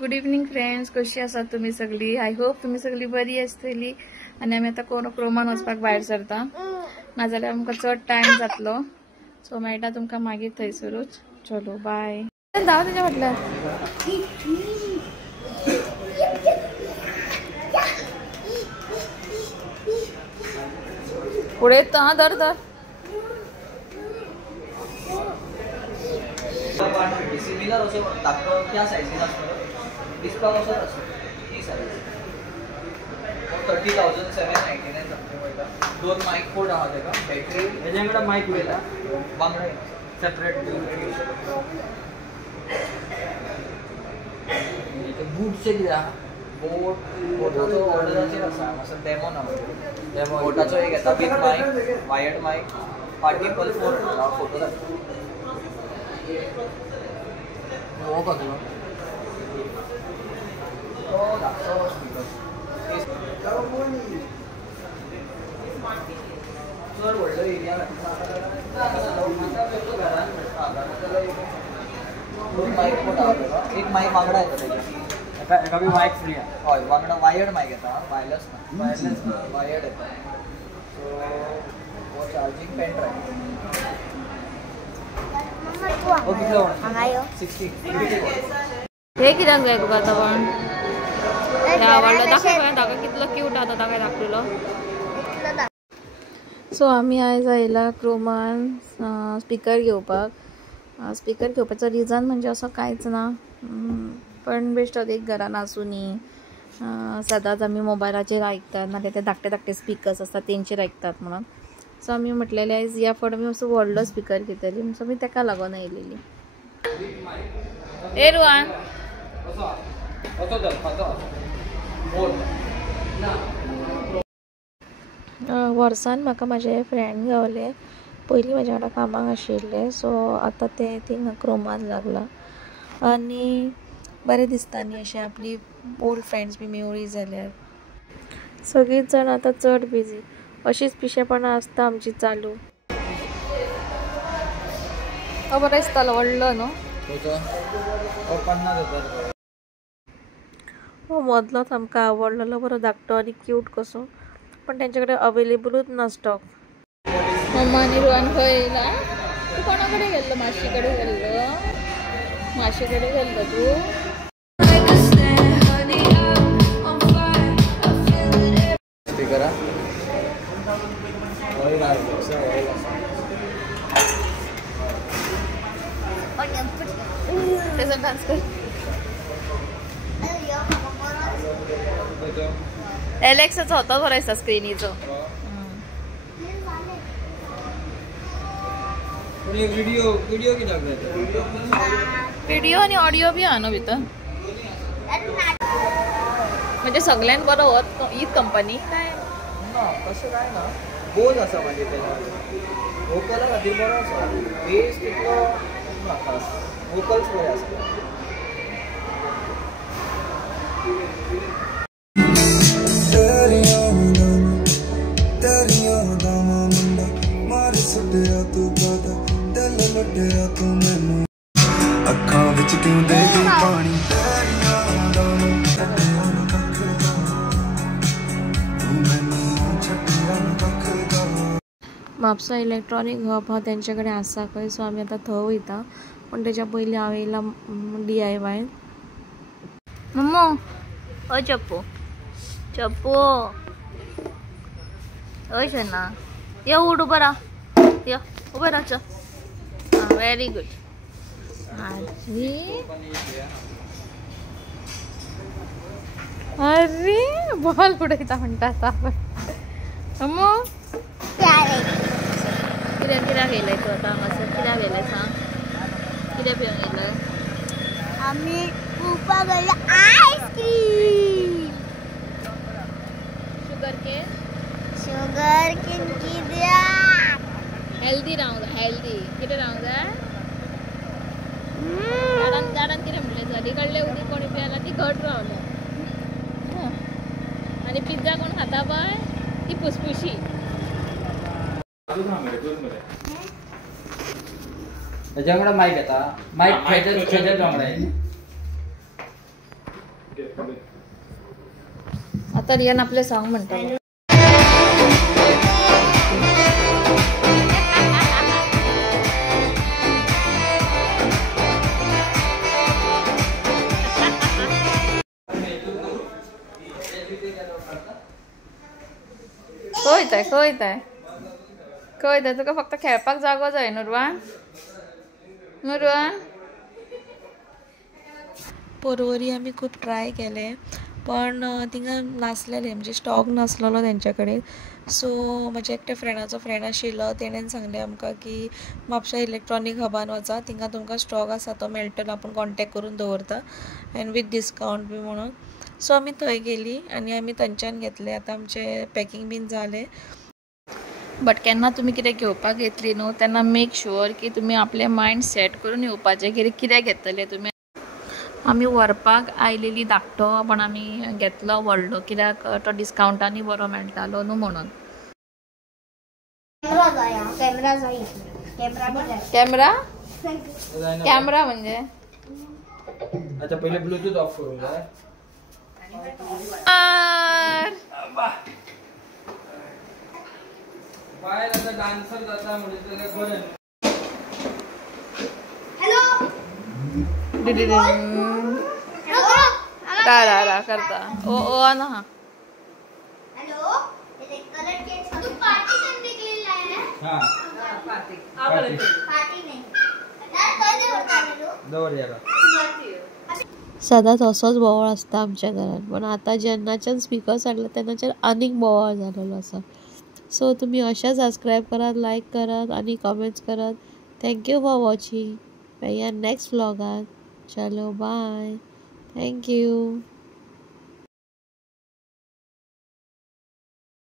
Good evening friends, कशी आसात तुम्ही सगळी? आय होप तुम्ही सगळी बरी आसतली. आणि आम्ही आता कोण क्रोमान वचपाक भायर सरता, नाजाल्यार आमकां चड टायम जातलो. सो मेळटा तुमकां मागीर थंयसरूच. चलो बाय. धांव तेच्या फाटल्यान. पुढे येता. हा धर धर. सिमिलर असो दाखव त्या साइजीन असतो डिस्काउंट असो असतो ही साइज 30,799 समथिंग वयता. दोन माइक पोर्ट आहा तेका, बॅटरी हेजेकडे माइक वयता वांगडा सेपरेट बूटचे कितें आहा बोटाचो ऑर्डराचेर आसा. मातसो डेमो ना डेमो बोटाचो एक येता with mic, wired mic, particle 4 photo दाखव. हो का तुला तो दाखव स्पीकर सर व्हडलो एरिया माइक पोटा एक माइक वांगडा येता एका बी माइक फ्री आहे. हय वांगडा वायर्ड माइक येता, वायरलेस ना, वायरलेस वायर्ड येता. सो हो चार्जिंग पेन ड्राइव. हे कित्याक जाय तुका आतां पण? आवडलो दाखय कितलो क्यूट आता दाखय दाखयलो. सो आमी आयज आयला क्रोमान स्पीकर घेवपाक. स्पीकर घेवपाचो रिजन म्हणजे असो कांयच ना, पण बेश्टो एक घरान आसुनी सदांच आमी मोबायलाचेर आयकतात, नाल्यार ते धाकटे धाकटे स्पीकर्स आसतात तेंचेर आयकतात म्हणून. सो आमी म्हटलेले आयज या फावट आमी असो व्हडलो स्पीकर घेतली. सो आमी तेका लागून आयलेली. ए रुहान वर्सान म्हाका म्हाजे फ्रेंड गावले. पयलीं म्हाज्या वांगडा कामाक आशिल्ले, सो आतां ते थिंगा क्रोमान लागला. आनी बरें दिसता न्ही अशें आपली ओल्ड फ्रेंड्स बी मेवळी जाल्यार. सगळींच जाण आतां चड बिजी, अशीच पिशेपणां आसता आमची चालू. बरो दिसतालो व्हडलो न्हू. मदलोच आमकां आवडलेलो, बरो धाकटो आनी क्यूट कसो, पण तेंचे कडेन अवेलेबलूच ना स्टॉक. मम्मा आनी रुहान खंय येयला? तूं कोणा कडेन गेल्लो? माशी कडेन गेल्लो. माशी कडेन गेल्लो तूं? स्पीकरा डान्स कर. एलेक्साचो होतो बरो दिसता स्क्रिनीचो. व्हिडिओ आणि ऑडिओ बी आहा न्हू भितर. म्हणजे सगळ्यांत बरो हीच कंपनी काय ना? तशें काय ना, बोज आसा म्हणजे तेका वोकला खातीर बरो आसा. बेस तितलो नाका, वोकल्स बरे आसता. म्हापसा इलेक्ट्रॉनिक हब हा तेंचे कडेन आसा खंय. सो आमी आतां थंय वयता, पण तेच्या पयलीं हांव येयला DIY. मम्मो ओ चप्पू चप्पू ओ शना यो उठ उबा राहा. यो उबा राहा. चल व्हेरी गुड. अरे बॉल उडयता म्हणटा आतां मम्मो. कित्याक कित्याक येयलें तूं आतां हांगासर? कित्याक येयलें सांग? कितें पिवंक येयलें? आमी पिवपाक गेले ice cream. Sugarcane? Sugarcane कित्याक? हेल्दी रावंक जाय. हेल्दी कितें रावंक जाय? झाडान झाडान कितें म्हणलें? झरी कडलें उदीक कोणी पियेना ती घट रावल्या. आनी पिझ्झा कोण खाता पळय ती फुसफुशी. त्याच्या वांगडा माईक येता माईक खेळत वांगडा आहे. आता रियान आपले सॉंग म्हणतो. खंय येताय तुका फक्त खेळपाक जागो जाय नुरवान. परवरी आम्ही खूप ट्राय केले पण थिंगा नासलेले म्हणजे स्टॉक नासलेलो तेंच्याकडे. सो म्हज्या एकट्या फ्रेंडाचो फ्रेंड आशिल्लो तेणेन सांगलें आमकां की म्हापशा इलेक्ट्रॉनीक हबान वचा, थिंगा तुमकां स्टॉक आसा तो मेळटलो, आपूण कॉन्टेक्ट करून दवरता एंड वीथ डिस्कावंट बी म्हणून. सो आमी थंय गेली आनी आमी थंयच्यान घेतले. आतां आमचें पॅकींग बीन जालें. बट केन्ना तुमी कितें घेवपाक येतली न्हू तेन्ना मेक शुअर की तुमी आपलें मायंड सेट करून येवपाचें कितें घेतले तुमी. आमी व्हरपाक आयलेली धाकटो पण आमी घेतलो व्हडलो कित्याक तो डिस्कावंटांनी बरो मेळटालो न्हू म्हणून. कॅमेरा म्हणजे आता पहिले ब्लूटूथ ऑफ करू जाय. बाहेर आता डान्सर जाता म्हणजे त्याला बरं. रा करता ओ ना. सदांच असोच बोवाळ आसता आमच्या घरात पण आतां जेन्नाच्यान स्पिकर्स हाडला तेन्नाच्यान आनीक बोवाळ जालेलो आसा. सो तुमी अशें सबस्क्रायब करात, लायक करात आनी कमेंट्स करात. Thank you for watching. मेळया नेक्स्ट व्लॉगान. चलो बाय. थँक्यू.